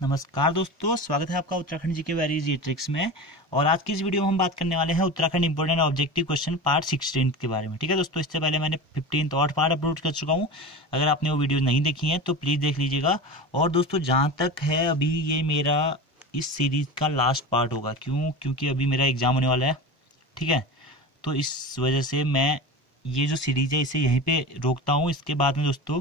नमस्कार दोस्तों, स्वागत है आपका उत्तराखंड जी के वेरी इजी ट्रिक्स में। और आज की इस वीडियो में हम बात करने वाले हैं Uttarakhand important objective question part 16 के बारे में। ठीक है दोस्तों, इससे पहले मैंने 15th और पार्ट अपलोड कर चुका हूं। अगर आपने वो वीडियो नहीं देखी है तो प्लीज़ देख लीजिएगा। और दोस्तों जहाँ तक है अभी ये मेरा इस सीरीज का लास्ट पार्ट होगा। क्योंकि अभी मेरा एग्जाम होने वाला है। ठीक है, तो इस वजह से मैं ये जो सीरीज है इसे यहीं पे रोकता हूँ। इसके बाद में दोस्तों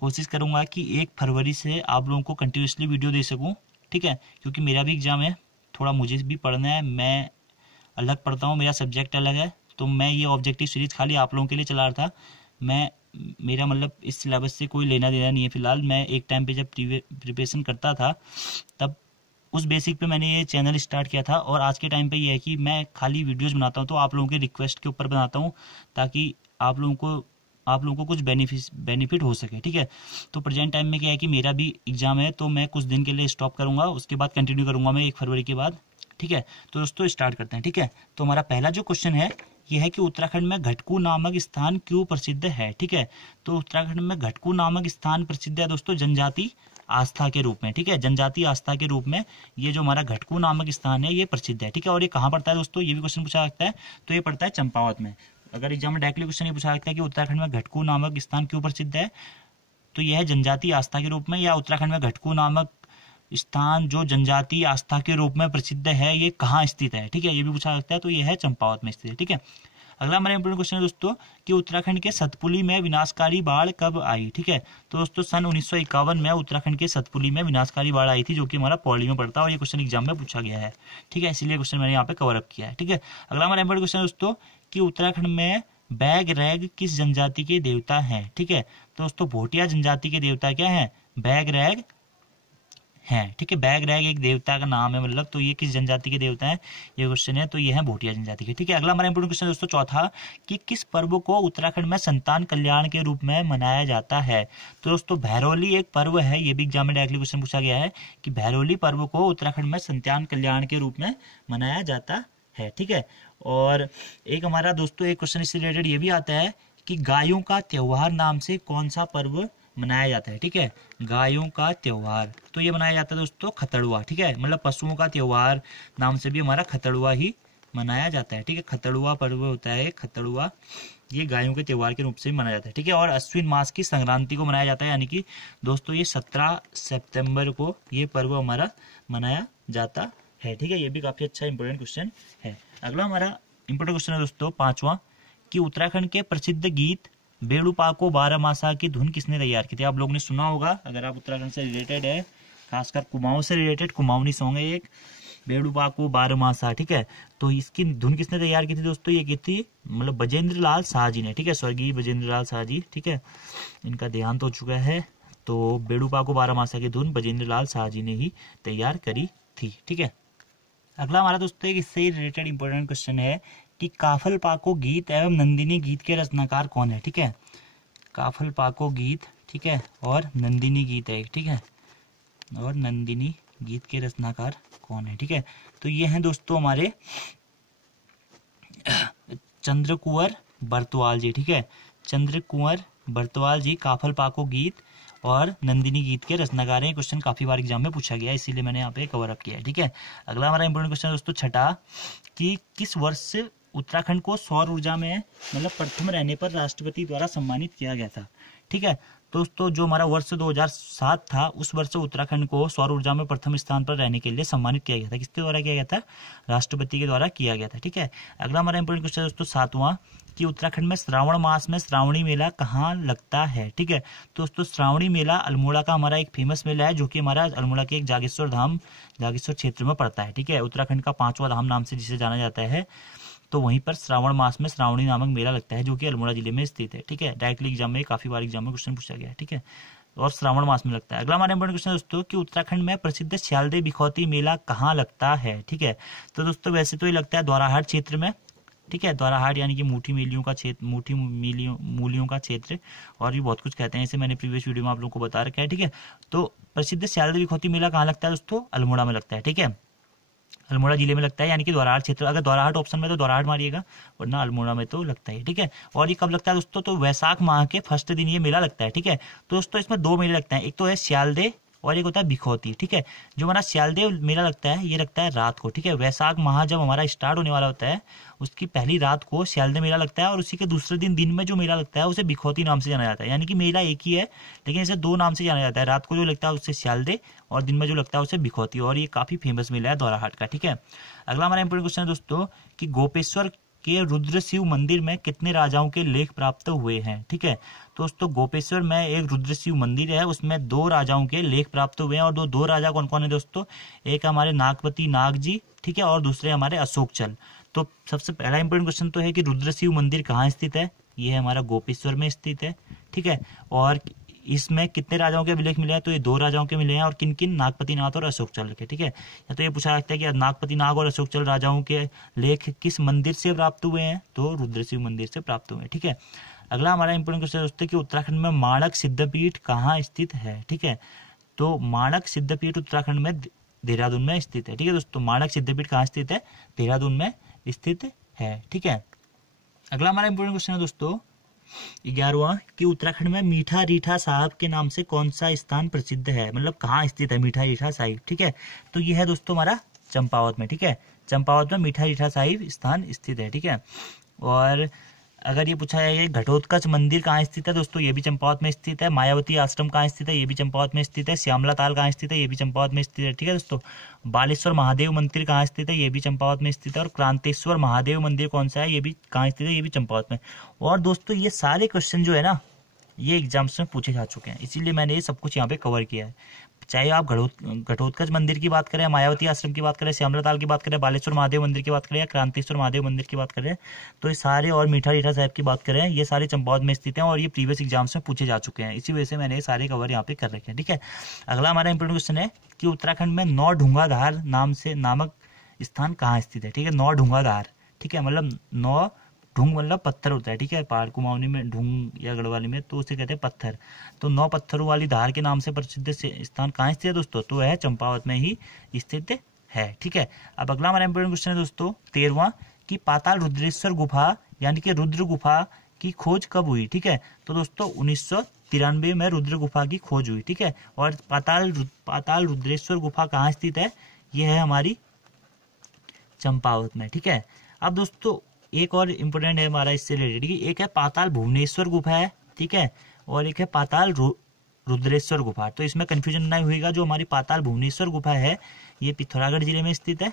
कोशिश करूँगा कि 1 फरवरी से आप लोगों को कंटिन्यूसली वीडियो दे सकूँ। ठीक है, क्योंकि मेरा भी एग्ज़ाम है, थोड़ा मुझे भी पढ़ना है। मैं अलग पढ़ता हूँ, मेरा सब्जेक्ट अलग है, तो मैं ये ऑब्जेक्टिव सीरीज खाली आप लोगों के लिए चला रहा था। मेरा मतलब इस सिलेबस से कोई लेना देना नहीं है फिलहाल। मैं एक टाइम पे जब प्रिपरेशन करता था तब उस बेसिक पे मैंने ये चैनल स्टार्ट किया था। और आज के टाइम पे ये है कि मैं खाली वीडियोस बनाता हूँ, तो आप लोगों के रिक्वेस्ट के ऊपर बनाता हूँ ताकि आप लोगों को कुछ बेनिफिट हो सके। ठीक है, तो प्रेजेंट टाइम में क्या है कि मेरा भी एग्जाम है, तो मैं कुछ दिन के लिए स्टॉप करूँगा, उसके बाद कंटिन्यू करूँगा मैं 1 फरवरी के बाद। ठीक है, तो दोस्तों स्टार्ट करते हैं। ठीक है, तो हमारा पहला जो क्वेश्चन है ये है कि उत्तराखंड में घटकू नामक स्थान क्यों प्रसिद्ध है। ठीक है, तो उत्तराखंड में घटकू नामक स्थान प्रसिद्ध है दोस्तों जनजाति आस्था के रूप में। ठीक है, जनजातीय आस्था के रूप में ये जो हमारा घटकू नामक स्थान है ये प्रसिद्ध है। ठीक है, और ये कहाँ पड़ता है दोस्तों, ये भी क्वेश्चन पूछा सकता है। तो ये पड़ता है चंपावत में। अगर एग्जाम में डायरेक्टली क्वेश्चन ये पूछा सकता है कि उत्तराखंड में घटकू नामक स्थान क्यों प्रसिद्ध है, तो यह है जनजातीय आस्था के रूप में। या उत्तराखंड में घटकू नामक स्थान जो जनजातीय आस्था के रूप में प्रसिद्ध है ये कहाँ स्थित है। ठीक है, ये भी पूछा सकता है, तो यह है चंपावत में स्थित है। ठीक है, अगला हमारा इंपोर्टेंट क्वेश्चन है दोस्तों कि उत्तराखंड के सतपुली में विनाशकारी बाढ़ कब आई। ठीक है, तो दोस्तों सन 1951 में उत्तराखंड के सतपुली में विनाशकारी बाढ़ आई थी, जो कि हमारा पौड़ी में पड़ता है। और ये क्वेश्चन एग्जाम में पूछा गया है। ठीक है, इसलिए क्वेश्चन मैंने यहाँ पे कवर अप किया है। ठीक है, अगला हमारा इंपोर्टेंट क्वेश्चन है दोस्तों कि उत्तराखंड में बैग रैग किस जनजाति के देवता हैं। ठीक है, तो दोस्तों भोटिया जनजाति के देवता क्या है, बैग रैग हैं। ठीक है, बैग रैग एक देवता का नाम है, मतलब तो ये किस जनजाति के देवता है ये क्वेश्चन है, तो ये है भोटिया जनजाति के। ठीक है, अगला हमारा इंपोर्टेंट क्वेश्चन दोस्तों चौथा कि किस पर्व को उत्तराखंड में संतान कल्याण के रूप में मनाया जाता है। तो दोस्तों भैरोली एक पर्व है, ये भी एग्जाम में डायरेक्टली क्वेश्चन पूछा गया है कि भैरोली पर्व को उत्तराखंड में संतान कल्याण के रूप में मनाया जाता है। ठीक है, और एक हमारा दोस्तों एक क्वेश्चन इससे रिलेटेड ये भी आता है कि गायों का त्योहार नाम से कौन सा पर्व मनाया जाता है। ठीक है, गायों का त्योहार तो ये मनाया जाता है दोस्तों खतड़ुआ। ठीक है, मतलब पशुओं का त्योहार नाम से भी हमारा खतड़ुआ ही मनाया जाता है। ठीक है, खतड़ुआ पर्व होता है, खतड़ुआ ये गायों के त्योहार के रूप से मनाया जाता है। ठीक है, और अश्विन मास की संक्रांति को मनाया जाता है, यानी कि दोस्तों ये 17 सितंबर को ये पर्व हमारा मनाया जाता है। ठीक है, ये भी काफी अच्छा इंपोर्टेंट क्वेश्चन है। अगला हमारा इंपोर्टेंट क्वेश्चन है दोस्तों पांचवा कि उत्तराखंड के प्रसिद्ध गीत बेड़ूपाको बारहमासा की धुन किसने तैयार की थी। आप लोगों ने सुना होगा, अगर आप उत्तराखंड से रिलेटेड है, खासकर कुमाऊं से रिलेटेड, कुमाऊनी सॉन्ग है एक बेड़ूपाको बारहमासा। ठीक है, तो इसकी धुन किसने तैयार की थी दोस्तों, ये की थी मतलब बजेंद्र लाल शाह जी ने। ठीक है, स्वर्गीय बजेंद्र लाल शाह जी। ठीक है, इनका देहांत हो चुका है, तो बेड़ूपाको बारहमासा की धुन बजेंद्र लाल शाह जी ने ही तैयार करी थी। ठीक है, अगला हमारा दोस्तों एक इससे रिलेटेड इंपॉर्टेंट क्वेश्चन है कि काफल पाको गीत एवं नंदिनी गीत के रचनाकार कौन है। ठीक है, काफल पाको गीत, ठीक है, और नंदिनी गीत है। ठीक है, और नंदिनी गीत के रचनाकार कौन है। ठीक है, तो ये हैं दोस्तों हमारे चंद्रकुंवर बरतवाल जी। ठीक है, चंद्रकुंवर बरतवाल जी काफल पाको गीत और नंदिनी गीत के रचनाकार हैं। क्वेश्चन काफी बार एग्जाम में पूछा गया है, इसीलिए मैंने यहाँ पे कवर अप किया है। ठीक है, अगला हमारा इंपोर्टेंट क्वेश्चन दोस्तों छठा कि किस वर्ष उत्तराखंड को सौर ऊर्जा में मतलब प्रथम रहने पर राष्ट्रपति द्वारा सम्मानित किया गया था। ठीक है, दोस्तों जो हमारा वर्ष 2007 था उस वर्ष उत्तराखंड को सौर ऊर्जा में प्रथम स्थान पर रहने के लिए सम्मानित किया गया था। किसके द्वारा किया गया था, राष्ट्रपति के द्वारा किया गया था। ठीक है, अगला हमारा इंपोर्टेंट क्वेश्चन दोस्तों सातवां कि उत्तराखंड में श्रावण मास में श्रावणी मेला कहाँ लगता है। ठीक है, दोस्तों श्रावणी मेला अल्मोड़ा का हमारा एक फेमस मेला है, जो कि हमारा अल्मोड़ा के एक जागेश्वर धाम जागेश्वर क्षेत्र में पड़ता है। ठीक है, उत्तराखंड का 5वां धाम नाम से जिसे जाना जाता है, तो वहीं पर श्रावण मास में श्रावणी नामक मेला लगता है, जो कि अल्मोड़ा जिले में स्थित है। ठीक है, डायरेक्टली एग्जाम में काफी बार एग्जाम में क्वेश्चन पूछा गया है। ठीक है, और श्रावण मास में लगता है। अगला हमारा इंपोर्टेंट क्वेश्चन दोस्तों कि उत्तराखंड में प्रसिद्ध स्यालदे बिखौती मेला कहाँ लगता है। ठीक है, तो दोस्तों वैसे तो ये लगता है द्वाराहाट क्षेत्र में। ठीक है, द्वाराहाट यानी कि मूठी मूलियों का क्षेत्र, मूठी मूलियों का क्षेत्र, और भी बहुत कुछ कहते हैं, इसे मैंने प्रीवियस वीडियो में आप लोगों को बता रखा है। ठीक है, तो प्रसिद्ध स्यालदे बिखौती मेला कहाँ लगता है दोस्तों, अल्मोड़ा में लगता है। ठीक है, अल्मोड़ा जिले में लगता है, यानी कि द्वाराहाट क्षेत्र। अगर द्वाराहाट ऑप्शन में तो द्वाराहाट मारिएगा, वरना अल्मोड़ा में तो लगता है। ठीक है, और ये कब लगता है दोस्तों, तो वैसाख माह के फर्स्ट दिन ये मेला लगता है। ठीक है, तो दोस्तों इसमें 2 मेले लगते हैं, एक तो है स्यालदे और एक होता है बिखौती। ठीक है, जो हमारा स्यालदेव मेला लगता है ये लगता है रात को। ठीक है, वैशाख माह जब हमारा स्टार्ट होने वाला होता है उसकी पहली रात को स्यालदेव मेला लगता है, और उसी के दूसरे दिन दिन में जो मेला लगता है उसे बिखौती नाम से जाना जाता है। यानी कि मेला एक ही है लेकिन इसे दो नाम से जाना जाता है, रात को जो लगता है उससे स्यालदेव और दिन में जो लगता है उसे बिखौती, और ये काफी फेमस मेला है द्वाराहाट का। ठीक है, अगला हमारा इंपोर्टेंट क्वेश्चन है दोस्तों कि गोपेश्वर के रुद्र शिव मंदिर में कितने राजाओं के लेख प्राप्त हुए हैं। ठीक है, दोस्तों गोपेश्वर में एक रुद्र शिव मंदिर है, उसमें 2 राजाओं के लेख प्राप्त हुए हैं, और दो राजा कौन कौन है दोस्तों, एक हमारे नागपति नाग जी, ठीक है, और दूसरे हमारे अशोक चल। तो सबसे पहला इंपोर्टेंट क्वेश्चन तो है कि रुद्र शिव मंदिर कहाँ स्थित है, ये हमारा गोपेश्वर में स्थित है। ठीक है, और इसमें कितने राजाओं के अभिलेख मिले हैं, तो ये 2 राजाओं के मिले हैं, और किन किन, नागपति नाग और अशोक चल के। ठीक है, या तो ये पूछा जाता है कि नागपति नाग और अशोक चल राजाओं के लेख किस मंदिर से प्राप्त हुए हैं, तो रुद्रशिव मंदिर से प्राप्त हुए हैं। ठीक है, अगला हमारा इंपोर्टेंट क्वेश्चन दोस्तों कि उत्तराखंड में माणक सिद्धपीठ कहाँ स्थित है। ठीक है, तो माणक सिद्धपीठ उत्तराखंड में देहरादून में स्थित है। ठीक है दोस्तों, माणक सिद्धपीठ कहाँ स्थित है, देहरादून में स्थित है। ठीक है, अगला हमारा इंपोर्टेंट क्वेश्चन है दोस्तों 11वां कि उत्तराखंड में मीठा रीठा साहिब के नाम से कौन सा स्थान प्रसिद्ध है, मतलब कहाँ स्थित है मीठा रीठा साहिब। ठीक है, तो यह है दोस्तों हमारा चंपावत में। ठीक है, चंपावत में मीठा रीठा साहिब स्थान स्थित है। ठीक है, और अगर ये पूछा जाए घटोत्कच मंदिर कहाँ स्थित है दोस्तों, ये भी चंपावत में स्थित है। मायावती आश्रम कहाँ स्थित है, ये भी चंपावत में स्थित है। श्यामला ताल कहाँ स्थित है, ये भी चंपावत में स्थित है। ठीक है दोस्तों, बालेश्वर महादेव मंदिर कहाँ स्थित है, ये भी चंपावत में स्थित है। और क्रांतेश्वर महादेव मंदिर कौन सा है, ये भी कहाँ स्थित है, ये भी चंपावत में। और दोस्तों ये सारे क्वेश्चन जो है ना ये एग्जाम्स में पूछे जा चुके हैं, इसीलिए मैंने ये सब कुछ यहाँ पे कवर किया है। चाहे आप घटोत्कच मंदिर की बात करें, मायावती आश्रम की बात करें, श्यामला ताल की बात करें, बालेश्वर महादेव मंदिर की बात करें, या क्रांतेश्वर महादेव मंदिर की बात करें, तो ये सारे, और मीठा रीठा साहिब की बात करें, ये सारे चंपावत में स्थित हैं और ये प्रीवियस एग्जाम्स में पूछे जा चुके हैं, इसी वजह से मैंने ये सारे कवर यहाँ पे कर रखे हैं। ठीक है, अगला हमारा इंपोर्टेंट क्वेश्चन है कि उत्तराखंड में नौ ढूंगाधार नामक स्थान कहाँ स्थित है। ठीक है, नौ ढूंगाधार, ठीक है, मतलब 9 ढूंग मतलब पत्थर होता है। ठीक है, पहाड़ कुमाऊनी में ढूंग या गढ़वाली में तो उसे कहते हैं पत्थर। तो 9 पत्थरों वाली धार के नाम से प्रसिद्ध स्थान कहाँ स्थित है दोस्तों, तो है चंपावत में ही स्थित है। ठीक है, अब अगला हमारा इंपोर्टेंट क्वेश्चन है दोस्तों 13वां कि पाताल रुद्रेश्वर गुफा यानी कि रुद्र गुफा की खोज कब हुई। ठीक है, तो दोस्तों 1993 में रुद्र गुफा की खोज हुई। ठीक है, और पाताल रुद्रेश्वर गुफा कहाँ स्थित है, यह है हमारी चंपावत में। ठीक है, अब दोस्तों एक और इम्पोर्टेंट है हमारा इससे रिलेटेड, एक है पाताल भुवनेश्वर गुफा है। ठीक है, और एक है पाताल रुद्रेश्वर गुफा। तो इसमें कंफ्यूजन नहीं होगा, जो हमारी पाताल भुवनेश्वर गुफा है ये पिथौरागढ़ जिले में स्थित है।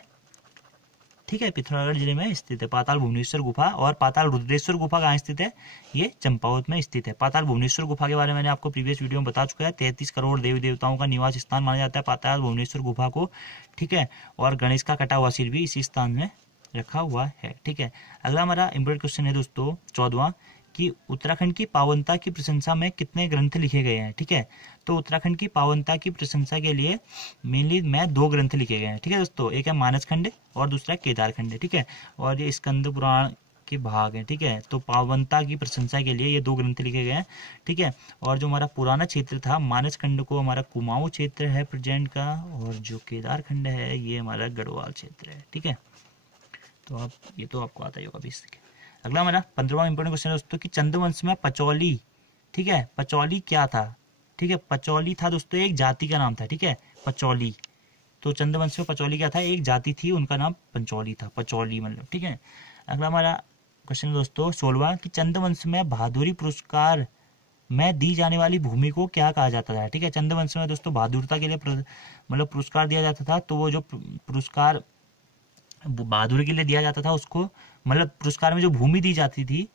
ठीक है, पिथौरागढ़ जिले में स्थित है पाताल भुवनेश्वर गुफा। और पाताल रुद्रेश्वर गुफा कहाँ स्थित है, ये चंपावत में स्थित है। पाताल भुवनेश्वर गुफा के बारे में मैंने आपको प्रीवियस वीडियो में बता चुका है। 33 करोड़ देवी देवताओं का निवास स्थान माना जाता है पाताल भुवनेश्वर गुफा को। ठीक है, और गणेश का कटा हुआ सिर भी इसी स्थान में रखा हुआ है। ठीक है, अगला हमारा इंपोर्टेंट क्वेश्चन है दोस्तों 14वां कि उत्तराखंड की पावनता की प्रशंसा में कितने ग्रंथ लिखे गए हैं। ठीक है, तो उत्तराखंड की पावनता की प्रशंसा के लिए मेनली में 2 ग्रंथ लिखे गए हैं। ठीक है दोस्तों, एक है मानस खंड और दूसरा केदार खंड। ठीक है, और ये स्कंद पुराण के भाग हैं। ठीक है, तो पावनता की प्रशंसा के लिए ये 2 ग्रंथ लिखे गए हैं। ठीक है, और जो हमारा पुराना क्षेत्र था मानस खंड को हमारा कुमाऊं क्षेत्र है प्रेजेंट का, और जो केदार खंड है ये हमारा गढ़वाल क्षेत्र है। ठीक है, तो आप ये तो आपको आता ही होगा बेसिक। अगला हमारा 15वां इंपोर्टेंट क्वेश्चन है दोस्तों कि चंद्रवंश में पचौली, ठीक है, पचौली क्या था। ठीक है, पचौली था दोस्तों एक जाति का नाम था। ठीक है, पचौली, तो चंद्रवंश में पचौली क्या था, एक जाति थी, उनका नाम पंचौली था, पचौली मतलब। ठीक है, अगला हमारा क्वेश्चन दोस्तों 16वां कि चंद्रवंश में बहादुरी पुरस्कार में दी जाने वाली भूमि को क्या कहा जाता था। ठीक है, चंद्रवंश में दोस्तों बहादुरता के लिए मतलब पुरस्कार दिया जाता था, तो वो जो पुरस्कार बहादुरी के लिए दिया जाता था उसको, मतलब पुरस्कार में जो भूमि दी जाती थी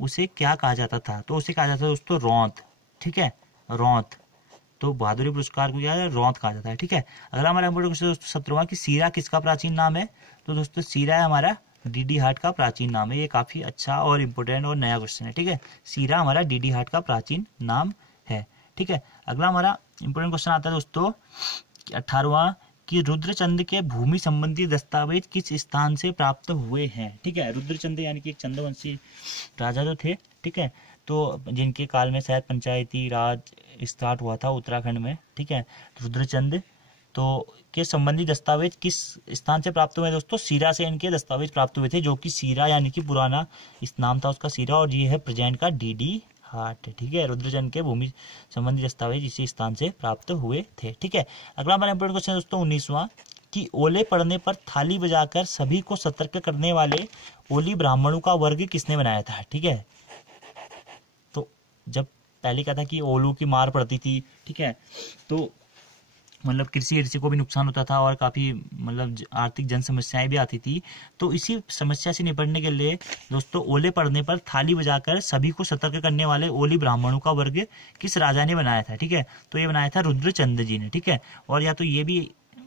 उसे क्या कहा जाता था, तो उसे कहा जाता था दोस्तों रौंत। ठीक है, रौंत, तो बहादुरी पुरस्कार को क्या है, रौंत कहा जाता है। ठीक है, अगला हमारा इंपोर्टेंट क्वेश्चन दोस्तों 17वां कि सीरा किसका प्राचीन नाम है, तो दोस्तों सीरा है हमारा डीडी हाट का प्राचीन नाम है। ये काफी अच्छा और इम्पोर्टेंट और नया क्वेश्चन है। ठीक है, सीरा हमारा डीडी हाट का प्राचीन नाम है। ठीक है, अगला हमारा इंपोर्टेंट क्वेश्चन आता है दोस्तों 18वां कि रुद्रचंद के भूमि संबंधी दस्तावेज किस स्थान से प्राप्त हुए हैं। ठीक है, रुद्रचंद यानी कि एक चंद्रवंशी राजा जो थे। ठीक है, तो जिनके काल में शायद पंचायती राज स्टार्ट हुआ था उत्तराखंड में। ठीक है, रुद्रचंद तो के संबंधी दस्तावेज किस स्थान से प्राप्त हुए दोस्तों, सीरा से इनके दस्तावेज प्राप्त हुए थे, जो कि सीरा यानी कि पुराना इस नाम था उसका सीरा, और ये है प्रेजेंट का डीडी हाट है, ठीक है। रुद्रचंद के भूमि संबंधी दस्तावेज इसी स्थान से प्राप्त हुए थे, ठीक है। अगला हमारा इंपोर्टेंट क्वेश्चन है दोस्तों 19वां कि ओले पड़ने पर थाली बजाकर सभी को सतर्क करने वाले ओली ब्राह्मणों का वर्ग किसने बनाया था, ठीक है। तो जब पहले क्या था कि ओलों की मार पड़ती थी, ठीक है, तो मतलब कृषि को भी नुकसान होता था और काफ़ी मतलब आर्थिक जन समस्याएं भी आती थी। तो इसी समस्या से निपटने के लिए दोस्तों ओले पड़ने पर थाली बजाकर सभी को सतर्क करने वाले ओली ब्राह्मणों का वर्ग किस राजा ने बनाया था, ठीक है। तो ये बनाया था रुद्रचंद जी ने, ठीक है। और या तो ये भी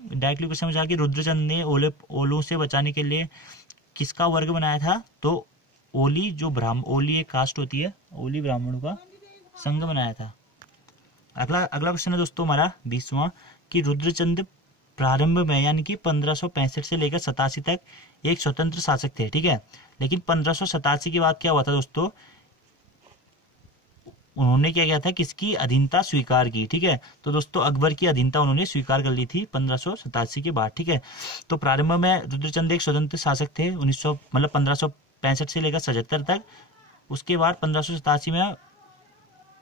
डायरेक्टली क्वेश्चन में जाके रुद्रचंद ने ओलों से बचाने के लिए किसका वर्ग बनाया था, तो ओली जो ओली एक कास्ट होती है, ओली ब्राह्मणों का संघ बनाया था। अगला क्वेश्चन है दोस्तों हमारा 20वां कि रुद्रचंद प्रारंभ में यानी कि 1565 से लेकर 87 तक एक स्वतंत्र शासक थे, ठीक है। लेकिन 1587 के बाद क्या हुआ था दोस्तों, उन्होंने क्या किया था, किसकी अधीनता स्वीकार की, ठीक है। तो दोस्तों अकबर की अधीनता उन्होंने स्वीकार कर ली थी 1587 के बाद, ठीक है। तो प्रारंभ में रुद्रचंद एक स्वतंत्र शासक थे 1565 से लेकर 77 तक। उसके बाद 1587 में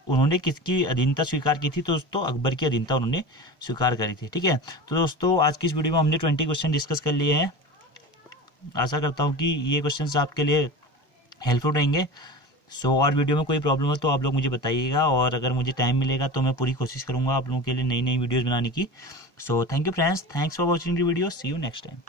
उन्होंने किसकी अधीनता स्वीकार की थी, तो दोस्तों अकबर की अधीनता उन्होंने स्वीकार करी थी, ठीक है। तो दोस्तों आज की इस वीडियो में हमने 20 क्वेश्चन डिस्कस कर लिए हैं। आशा करता हूँ कि ये क्वेश्चंस आपके लिए हेल्पफुल रहेंगे। और वीडियो में कोई प्रॉब्लम हो तो आप लोग मुझे बताइएगा, और अगर मुझे टाइम मिलेगा तो मैं पूरी कोशिश करूंगा आप लोगों के लिए नई वीडियोस बनाने की। Thank you friends, thanks for watching the video, see you next time.